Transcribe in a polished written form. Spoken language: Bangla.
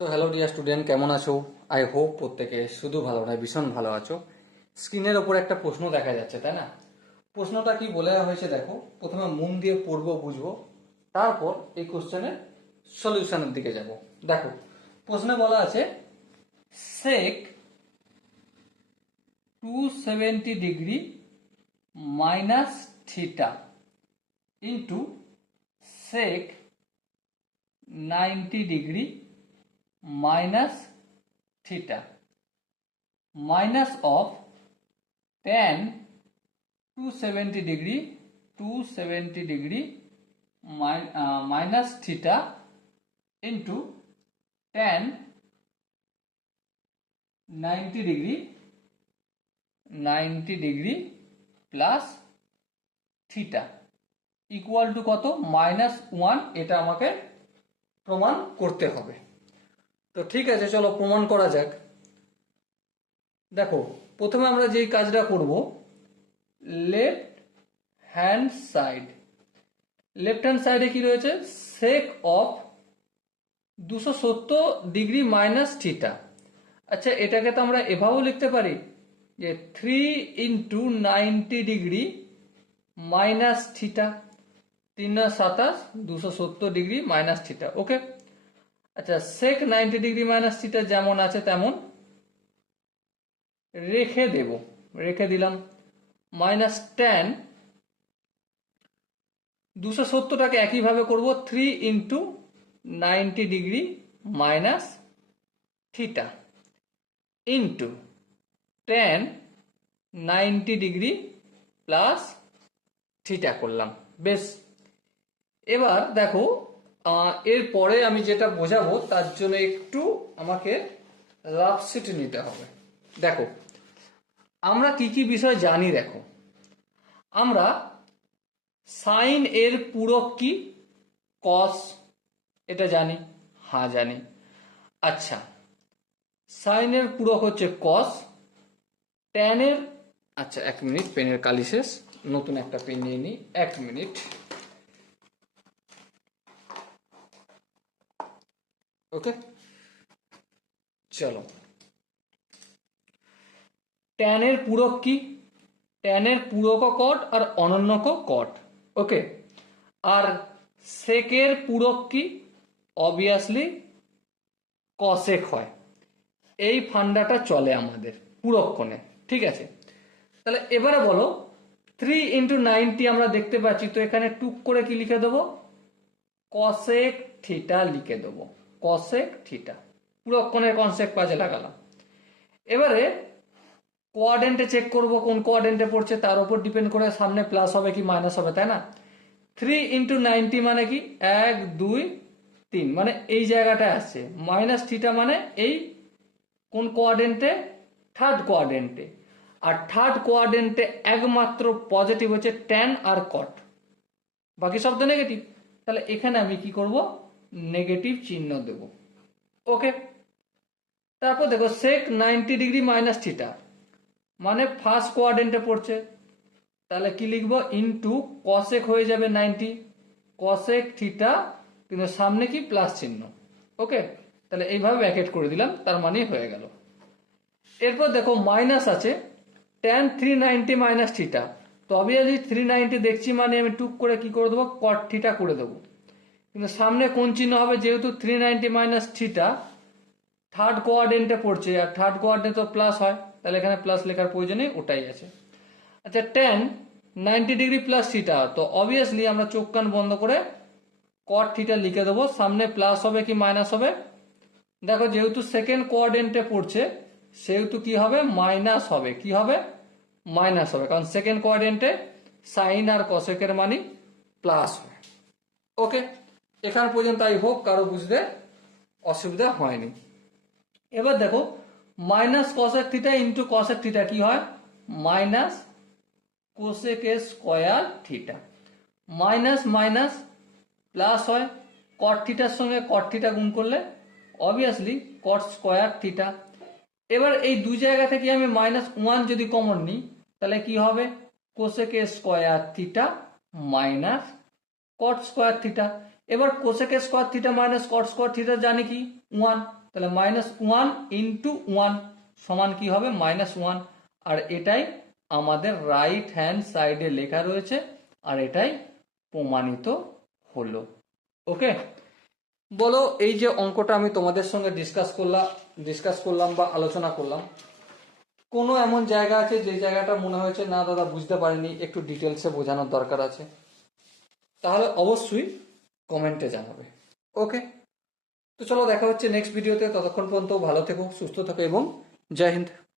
তো হ্যালো ডিয়ার স্টুডেন্ট, কেমন আছো? আই হোপ প্রত্যেকে শুধু ভালো নয় ভীষণ ভালো আছো। স্ক্রিনের ওপর একটা প্রশ্ন দেখা যাচ্ছে, তাই না? প্রশ্নটা কি বলে হয়েছে দেখো, প্রথমে মন দিয়ে পড়বো, বুঝবো, তারপর এই কোশ্চেনের সলিউশনের দিকে যাব। দেখো, প্রশ্নে বলা আছে sec 270 degree minus theta into sec 90 degree minus theta minus of tan 270 degree minus theta into tan 90 degree plus theta equal to কত? -1। এটা আমাকে প্রমাণ করতে হবে। তো ঠিক আছে, চলো প্রমাণ করা যাক। দেখো, প্রথমে আমরা যেই কাজটা করব, লেফট হ্যান্ড সাইডে কি রয়েছে? Sec of 270 degree minus theta. আচ্ছা, এটাকে তো আমরা এভাবেও লিখতে পারি যে 3 into 90 degree minus theta, 3 27, 270 degree minus theta. Okay, আচ্ছা, সেক 90 ডিগ্রি মাইনাস থিটা যেমন আছে তেমন রেখে দিলাম। মাইনাস ট্যান 270টাকে একইভাবে করব, 3 into 90 degree minus theta into tan 90 degree plus theta করলাম। বেশ, এবার দেখো, এরপরে আমি যেটা বোঝাবো তার জন্য একটু আমাকে রাফ শিট নিতে হবে। দেখো, আমরা কি কি বিষয় জানি। দেখো, আমরা সাইন এর পূরক কি? কস, এটা জানি। হ্যাঁ, জানি। আচ্ছা, সাইনের পূরক হচ্ছে কস। ট্যানের, আচ্ছা 1 মিনিট, পেনের কালি শেষ, নতুন একটা পেন নিয়ে নিই। 1 মিনিট। ওকে, চলো। ট্যানের পূরক কি? ট্যানের পূরক কট আর অনন্যক কট। ওকে, আর সেকের পূরক কি? অবভিয়াসলি কসেক হয়। এই ফান্ডাটা চলে আমাদের পূরকক্ষণে। ঠিক আছে, তাহলে এবারে বলো, 3 ইন্টু 90 আমরা দেখতে পাচ্ছি, তো এখানে টুক করে কি লিখে দেবো? কসেক থিটা লিখে দেবো। কসেক থিটা, পূরকক্ষণের কনসেপ্ট কাজে লাগালাম। এবারে কোয়াড্রেন্টে চেক করব, কোন কোয়াড্রেন্টে পড়ছে তার উপর ডিপেন্ড করে সামনে প্লাস হবে কি মাইনাস হবে, তাই না? 3 ইন্টু 90 মানে কি? 1 2 3, মানে এই জায়গাটায় আসছে। মাইনাস থিটা মানে এই কোন কোয়াড্রেন্টে? থার্ড কোয়াড্রেন্টে। আর থার্ড কোয়াড্রেন্টে একমাত্র পজিটিভ হচ্ছে ট্যান আর কট, বাকি সব তো নেগেটিভ। তাহলে এখানে আমি কি করব? নেগেটিভ চিহ্ন দেব। ওকে, তারপর দেখো, সেক 90 ডিগ্রি মাইনাস থিটা মানে ফার্স্ট কোয়াড্রেন্টে পড়ছে, তাহলে কি লিখবো? ইনটু কসেক হয়ে যাবে 90, কসেক থিটা, কিন্তু সামনে কি প্লাস চিহ্ন। ওকে, তাহলে এইভাবে ব্র্যাকেট করে দিলাম, তার মানে হয়ে গেল। এরপর দেখো, মাইনাস আছে ট্যান 390 মাইনাস থিটা, তো অবভিয়াসলি 390 দেখছি মানে আমি টুক করে কি করে দেবো? কট থিটা করে দেবো। কিন্তু সামনে কোন চিহ্ন হবে? যেহেতু 390 মাইনাস থিটা থার্ড কোয়াড্রেন্টে পড়ছে, আর থার্ড কোয়াড্রেন্টে তো প্লাস হয়, তাহলে এখানে প্লাস লেখার প্রয়োজন নেই, ওটাই আছে। আচ্ছা, ট্যান 90 ডিগ্রি প্লাস থিটা, তো অবভিয়াসলি আমরা চোখ কান বন্ধ করে কট থিটা লিখে দেবো। সামনে প্লাস হবে কি মাইনাস হবে? দেখো, যেহেতু সেকেন্ড কোয়াড্রেন্টে পড়ছে সেহেতু কি হবে? মাইনাস হবে। কি হবে? মাইনাস হবে, কারণ সেকেন্ড কোয়াড্রেন্টে সাইন আর কসেকের মানই প্লাস হয়। ওকে, এখান পর্যন্ত আই হোপ কারো বুঝতে অসুবিধা হয়নি। এবার দেখো, minus cosec theta into cosec theta কি হয়? Minus cosec square theta. Minus minus plus হয়, কট থিটার সঙ্গে কট থিটা গুণ করলে অবভিয়াসলি কট স্কোয়ার থিটা। এবার এই দুই জায়গা থেকে আমি -1 যদি কমন নিই, তাহলে কি হবে? Cosec square theta minus cot square theta. এবার cosec square theta minus cot square theta জানি কি? ওয়ান, তাহলে -1 ইন্টু 1 সমান কি হবে -1, আর এটাই আমাদের রাইট হ্যান্ড সাইডে লেখা রয়েছে, আর এটাই প্রমাণিত হলো। ওকে, বলো এই যে অঙ্কটা আমি তোমাদের সঙ্গে ডিসকাস করলাম বা আলোচনা করলাম, কোনো এমন জায়গা আছে যে জায়গাটা মনে হয়েছে না দাদা বুঝতে পারিনি, একটু ডিটেলসে বোঝানোর দরকার আছে, তাহলে অবশ্যই কমেন্টে জানাবে। ওকে, তো চলো দেখা হচ্ছে নেক্সট ভিডিওতে, ততক্ষণ পর্যন্ত ভালো থেকো, সুস্থ থেকো এবং জয় হিন্দ।